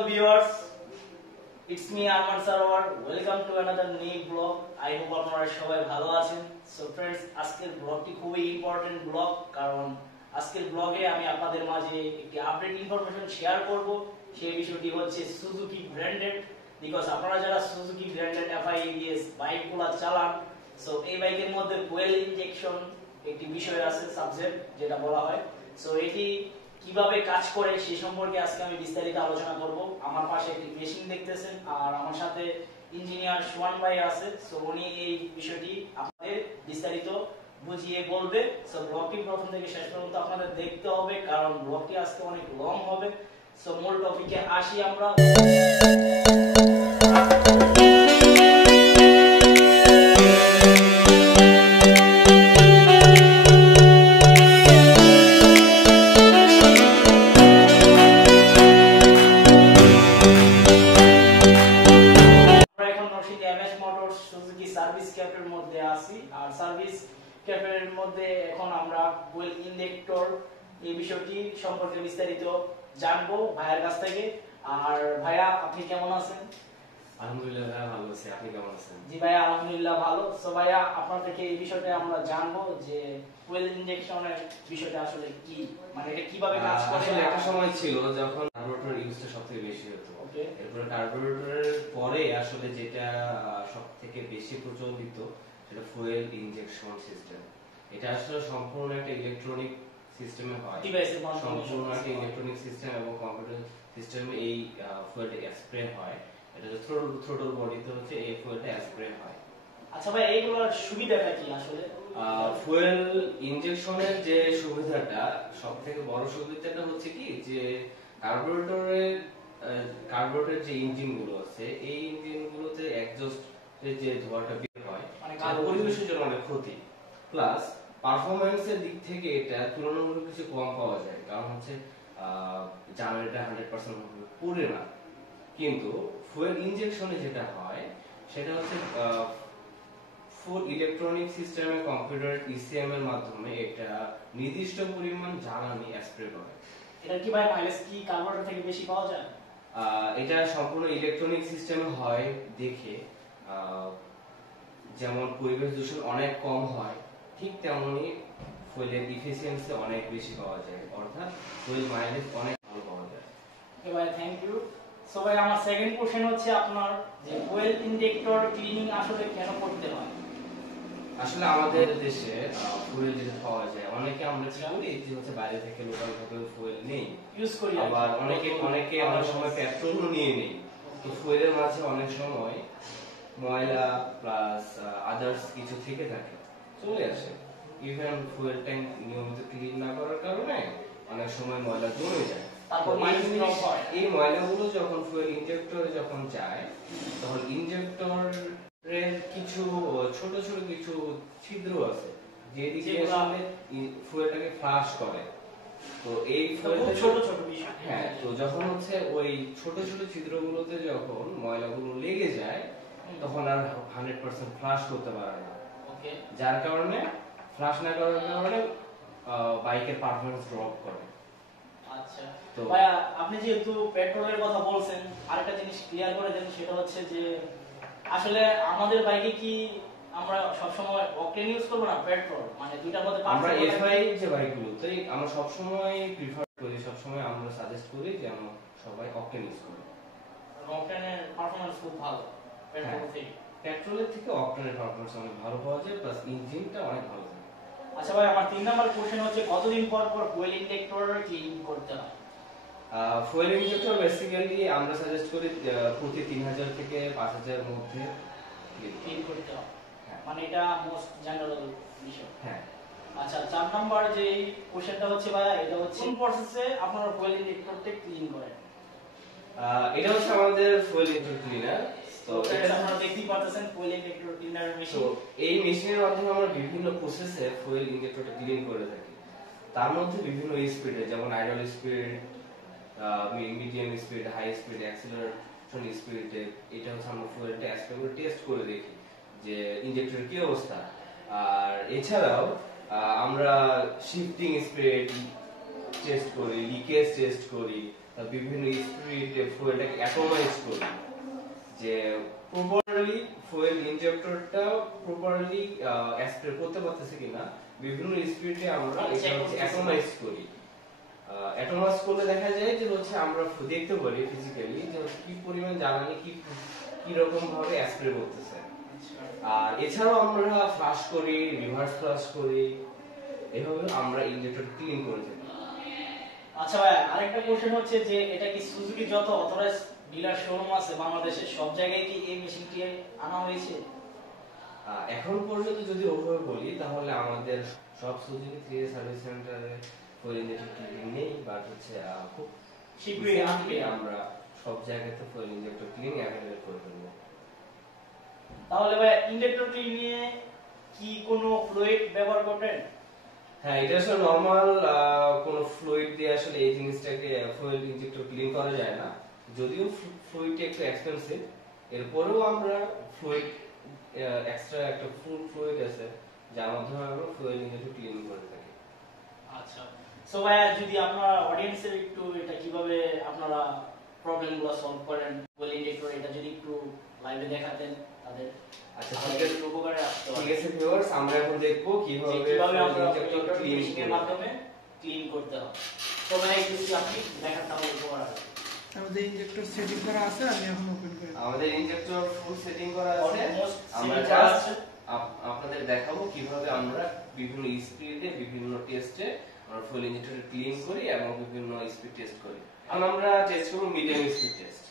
Hello viewers, it's me Arman Saroar. Welcome to another new vlog. I hope আপনারা সবাই ভালো আছেন. So friends, আজকের ব্লগটি খুবই ইম্পর্টেন্ট ব্লগ কারণ আজকের ব্লগে আমি আপনাদের মাঝে একটি আপডেট ইনফরমেশন শেয়ার করব. সেই বিষয়টি হচ্ছে সুজুকি ব্র্যান্ডেড, বিকজ আপনারা যারা সুজুকি ব্র্যান্ডেড FIABS বাইকগুলো চালান, সো এই বাইকের মধ্যে ফুয়েল ইনজেকশন একটি বিষয় আছে, সাবজেক্ট যেটা বলা হয়. সো এটি কিভাবে কাজ করে সেই সম্পর্কে আজকে আমি বিস্তারিত আলোচনা করব. আমার পাশে একটি মেশিন দেখতেছেন আর আমার সাথে ইঞ্জিনিয়ার সুমান ভাই আছে. সো উনি এই বিষয়টি আপনাদের বিস্তারিত বুঝিয়ে বলবে. সো ব্লগটি প্রথম থেকে শেষ পর্যন্ত আপনাদের দেখতে হবে কারণ ব্লগটি আজকে অনেক লং হবে. সো মূল টপিকে আসি আমরা. সুজুকি সার্ভিস ক্যাপের মধ্যে আছি আর সার্ভিস ক্যাপের মধ্যে এখন আমরা ফুয়েল ইনজেক্টর এই বিষয়টি সম্পর্কে বিস্তারিত জানবো ভাইয়ার কাছ থেকে. আর ভাইয়া আপনি কেমন আছেন? আলহামদুলিল্লাহ ভাই ভালো আছি, আপনি কেমন আছেন? জি ভাইয়া আলহামদুলিল্লাহ ভালো. সো ভাইয়া আপনার থেকে এই বিষয়টা আমরা জানবো যে ফুয়েল ইনজেকশনের বিষয়টা আসলে কি, মানে এটা কিভাবে কাজ করে. আসলে একটা সময় ছিল যখন কার্বোরেটর ইউজটা সবথেকে বেশি হতো. ওকে, এরপর কার্বোরেটরের পরে আসলে যেটা সবথেকে বেশি প্রচলিত সেটা ফুয়েল ইনজেকশন সিস্টেম. এটা আসলে সম্পূর্ণ একটা ইলেকট্রনিক সিস্টেমে হয়, সম্পূর্ণ একটা ইলেকট্রনিক সিস্টেম এবং কম্পিউটার সিস্টেমে এই ফুয়েলটা স্প্রে হয়. এটা যে থ্রোটল বডিতে হচ্ছে এই ফুয়েলটা স্প্রে হয়. আচ্ছা ভাই, এইগুলোর সুবিধাটা কি আসলে? ফুয়েল ইনজেকশনের যে সুবিধাটা, সবথেকে বড় সুবিধাটা হচ্ছে কি যে কার্বোরেটরের যে ইঞ্জিনগুলো আছে এই ইঞ্জিনগুলোতে এক্সজস্টের যে ধোঁয়াটা বের হয় পরিবেশের জন্য অনেক ক্ষতি, প্লাস পারফরম্যান্সের দিক থেকে এটা তুলনামূলক কিছু কম পাওয়া যায় কারণ হচ্ছে জার্নালিটা 100% পুড়ে না. কিন্তু ফুয়েল ইনজেকশনে যেটা হয় সেটা হচ্ছে ফুল ইলেকট্রনিক সিস্টেমে কম্পিউটার ECM এর মাধ্যমে এটা নির্দিষ্ট পরিমাণ জ্বালানি স্প্রে করে. এটা কি ভাই মাইলেজ কি কার্বোরেটর থেকে বেশি পাওয়া যায়? এটা সম্পূর্ণ ইলেকট্রনিক সিস্টেমে হয় দেখে যেমন পরিবেশ দূষণ অনেক কম হয়, ঠিক তেমনি ফুয়েলের এফিসিয়েন্সি অনেক বেশি পাওয়া যায়, অর্থাৎ ফুয়েল মাইলেজ অনেক ভালো পাওয়া যায়. ওকে ভাই, থ্যাংক ইউ. সো ভাই আমার সেকেন্ড কোশ্চেন হচ্ছে আপনার যে ফুয়েল ইনজেক্টর ক্লিনিং আসলে কেন করতে হয়? আসলে আমাদের দেশে ফুয়েল যেটা পাওয়া যায় অনেকে আমরা কি করি যে হচ্ছে বাইরে থেকে লোকাল ভাবে ফুয়েল নেই ইউজ করি, আবার অনেকে অনেক সময় পেট্রোলও নিয়ে নেই. তো ফুয়েলের মাঝে অনেক সময় ময়লা প্লাস আদার্স কিছু থেকে থাকে, চলে আসে. ইভেন ফুয়েল ট্যাঙ্ক নিয়মিত ক্লিন না করার কারণে অনেক সময় ময়লা জমে যায়. এই ময়লাগুলো যখন ফুয়েল ইনজেক্টরে যখন যায় তখন ইনজেক্টরের কিছু ছোট ছোট কিছু ছিদ্র আছে যেদিকে আসলে ফুয়েলটাকে ফ্লাশ করে. তো এই ফুয়েলটা ছোট ছোট বিষয়, হ্যাঁ, তো যখন হচ্ছে ওই ছোট ছোট ছিদ্রগুলোতে যখন ময়লাগুলো লেগে যায় তখন আর 100% ফ্লাশ করতে পারে না. ওকে, যার কারণে ফ্লাশ না করার কারণে বাইকের পারফরম্যান্স ড্রপ করে. আচ্ছা ভাইয়া, আপনি যেহেতু পেট্রোলের কথা বলছেন, আরেকটা জিনিস ক্লিয়ার করে দেন, সেটা হচ্ছে যে আসলে আমাদের বাইকে কি আমরা সব সময় অকটেন ইউজ করব না পেট্রোল, মানে দুইটার মধ্যে আমরা FI যে বাইকগুলোতে আমরা সব সময় প্রিফার করি, সব সময় আমরা সাজেস্ট করি যে আমরা সবাই অকটেন ইউজ করি. অকটেনের পারফরম্যান্স খুব ভালো পেট্রোলের থেকে অকটেনের পারফরম্যান্স অনেক ভালো পাওয়া যায়, প্লাস ইঞ্জিনটা অনেক ভালো থাকে. আচ্ছা ভাই, আমার 3 নাম্বার কোশ্চেন হচ্ছে কতদিন পর পর ফুয়েল ইনজেক্টর ক্লিন করতে হয়? ফুয়েল ইনজেক্টর বেসিক্যালি আমরা সাজেস্ট করি প্রতি 3000 থেকে 5000 এর মধ্যে ক্লিন করতে হয়, মানে এটা মোস্ট জেনারেল বিষয়. হ্যাঁ. আচ্ছা 4 নাম্বার যে কোশ্চেনটা হচ্ছে ভাইয়া, এটা হচ্ছে কোন প্রসেসে আপনারা ফুয়েল ইনজেক্টরটা ক্লিন করেন? এটা হচ্ছে আমাদের ফুয়েল ইনজেক্টর ক্লিনার. তো এটা আপনারা দেখতেই পাচ্ছেন ফুয়েল ইনজেক্টর ক্লিনার মেশিন. এই মেশিনের মাধ্যমে আমরা বিভিন্ন প্রসেসে ফুয়েল ইনজেক্টরটা ক্লিন করে থাকি. তার মধ্যে বিভিন্ন স্পিডে, যেমন idle speed, medium speed, high speed, acceleration স্পিডে এটা হচ্ছে আমরা ফুয়েলটা স্প্রে করে টেস্ট করে দেখি যে ইনজেক্টরের কি অবস্থা. আর এছাড়াও আমরা শিফটিং স্পিড টেস্ট করি, লিকেজ টেস্ট করি, বিভিন্ন স্পিরিটে ফুয়েলটাকে অ্যাটমাইজ করি, যে প্রপারলি ফুয়েল ইনজেক্টরটা প্রপারলি অ্যাসপিরেট করতে পারতেছে কিনা বিভিন্ন স্পিরিটে আমরা এটা হচ্ছে অ্যাটমাইজ করি। অ্যাটমাইজ করলে দেখা যায় যে হচ্ছে আমরা দেখতে পারি ফিজিক্যালি যে কি পরিমাণ জ্বালানি কি রকম ভাবে অ্যাসপিরেট করতেছে। আর এছাড়াও আমরা ফ্লাশ করি, রিভার্স ফ্লাশ করি, এভাবে আমরা ইনজেক্টর ক্লিন করে থাকি। আচ্ছা ভাই, আরেকটা কোশ্চেন হচ্ছে যে এটা কি সুজুকি যত অথরাইজ ডিলার শোরুম আছে বাংলাদেশের সব জায়গায় কি এই মেশিনটি আনা হয়েছে? এখন পর্যন্ত যদি ওভাবে বলি তাহলে আমাদের সব সুজুকি 3 সার্ভিস সেন্টারে ফুয়েল ইনজেক্টর ক্লিনিং নেই, বাট হচ্ছে খুব শীঘ্রই আমরা সব জায়গাতে ফুয়েল ইনজেক্টর ক্লিনিং অ্যাভেলেবল করে ফেলবো। তাহলে ভাই ইনজেক্টর ক্লিনিংয়ে কি কোনো ফ্লুইড ব্যবহার করবেন? হ্যাঁ, এটা আসলে নরমাল কোন ফ্লুইড দিয়ে আসলে এই জিনিসটাকে ফুয়েল ইনজেক্টর ক্লিন করা যায় না, যদিও ফ্লুইডটা একটু এক্সপেন্সিভ। এরপরেও আমরা ফ্লুইড এক্সট্রা একটা ফুল ফ্লুইড আছে যার মাধ্যমে আমরা ফুয়েল ইনজেক্টর ক্লিন করে থাকি। আচ্ছা, সো ভাই যদি আপনারা অডিয়েন্সের একটু এটা কিভাবে আপনারা প্রবলেমগুলো সলভ করেন ফুয়েল ইনজেক্টর, এটা যদি একটু লাইভে দেখাতেন তাদের। আচ্ছা, ঠিক আছে, উপকারে আসতে পারে। ঠিক আছে ভিউয়ার্স, আমরা এখন দেখব কিভাবে আমরা ইনজেক্টর ক্লিনিং এর মাধ্যমে ক্লিন করতে হয়। তো ভাই একটু আপনি দেখান তাহলে উপকার হবে। আমাদের ইনজেক্টর সেটিং করা আছে, আমি এখন ওপেন করে আমাদের ইনজেক্টর ফুল সেটিং করা আছে। আমরা জাস্ট আপনাদের দেখাবো কিভাবে আমরা বিভিন্ন স্পিডে বিভিন্ন টেস্টে আমরা ফুল ইনজেক্টর ক্লিন করি এবং বিভিন্ন স্পিড টেস্ট করি। এখন আমরা টেস্ট করব medium speed test.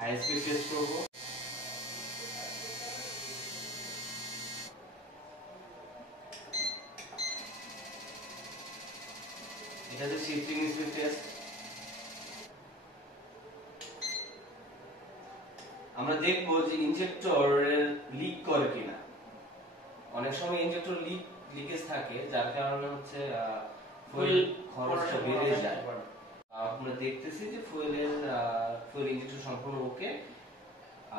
High speed test করব। এটা হচ্ছে শিফটিং স্পিড টেস্ট। আমরা দেখব যে ইনজেক্টর লিক করে কিনা। অনেক সময় ইনজেক্টর লিকেজ থাকে, যার কারণে হচ্ছে ফুয়েল খরচটা বেড়ে যায়। আমরা দেখতেছি যে ফুয়েল ইনজেক্টর সম্পূর্ণ ওকে,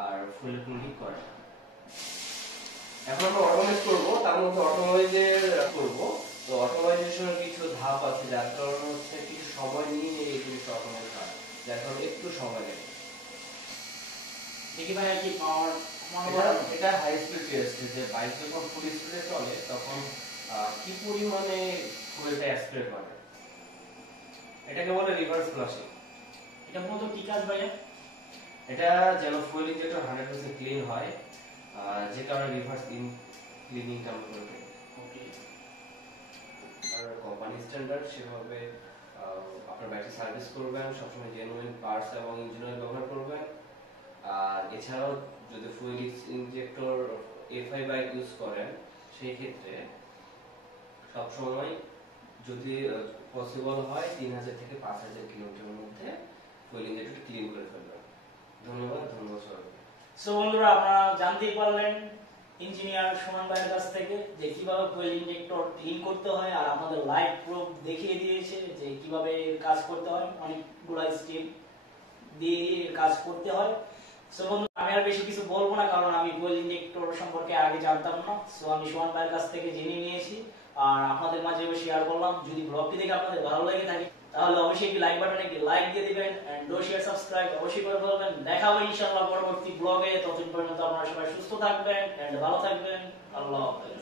আর ফুয়েল কোনো লিক করে না। এখন আমরা অটোমেট করব, তার মধ্যে অটোমাইজের করব। তো অটোমাইজেশনের কিছু ধাপ আছে, যার কারণে হচ্ছে কিছু সময় নিয়ে এই জিনিসটা অটোমেট হয়, যার কারণে একটু সময় লাগে। দেখি ভাই কি পাওয়ার এটা হাই স্পিড টেস্ট, যে বাইক যখন ফুল স্পিডে চলে তখন কি পরিমাণে ফুয়েলটা স্প্রে করে, এটাকে বলে রিভার্স ফ্লাশিং। এটা মূলত কি কাজ ভাই? এটা যেন ফুয়েল ইনজেক্টর 100% ক্লিন হয়, যে কারণে রিভার্স ক্লিনিংটা আমরা করে থাকি। ওকে, আর কোম্পানি স্ট্যান্ডার্ড সেভাবে আপনার ব্যাটারি সার্ভিস করবেন, সবসময় জেনুইন পার্টস এবং ইঞ্জিন অয়েল ব্যবহার করবেন। আর এছাড়াও যদি fuel injector FI bike use করেন, সেই ক্ষেত্রে সবসময় যদি পসিবল হয় 3000 থেকে 5000 কিলোমিটারের মধ্যে ফুয়েল ইনজেক্টর ক্লিন করে ফেলবেন। ধন্যবাদ সবাইকে। সো বন্ধুরা, আপনারা জানতেই পারলেন ইঞ্জিনিয়ার সুমন ভাইয়ের কাছ থেকে যে কিভাবে ফুয়েল ইনজেক্টর ক্লিন করতে হয়, আর আমাদের লাইভ প্রুফ দেখিয়ে দিয়েছে যে কিভাবে কাজ করতে হয়, অনেকগুলো স্টেপ দিয়ে কাজ করতে হয়। সো বন্ধু, আমি আর বেশি কিছু বলবো না, কারণ আমি ফুয়েল ইনজেক্টর সম্পর্কে আগে জানতাম না। সো আমি সুমন ভাইয়ের কাছ থেকে জেনে নিয়েছি আর আপনাদের মাঝে শেয়ার করলাম। যদি ব্লগটি দেখে আপনাদের ভালো লেগে থাকে তাহলে অবশ্যই একটি লাইক বাটনে একটি লাইক দিয়ে দিবেন এন্ড ডো শেয়ার সাবস্ক্রাইব অবশ্যই করে ফেলবেন। দেখা হবে ইনশাআল্লাহ পরবর্তী ব্লগে। ততদিন পর্যন্ত আপনারা সবাই সুস্থ থাকবেন এন্ড ভালো থাকবেন। আল্লাহ হাফেজ।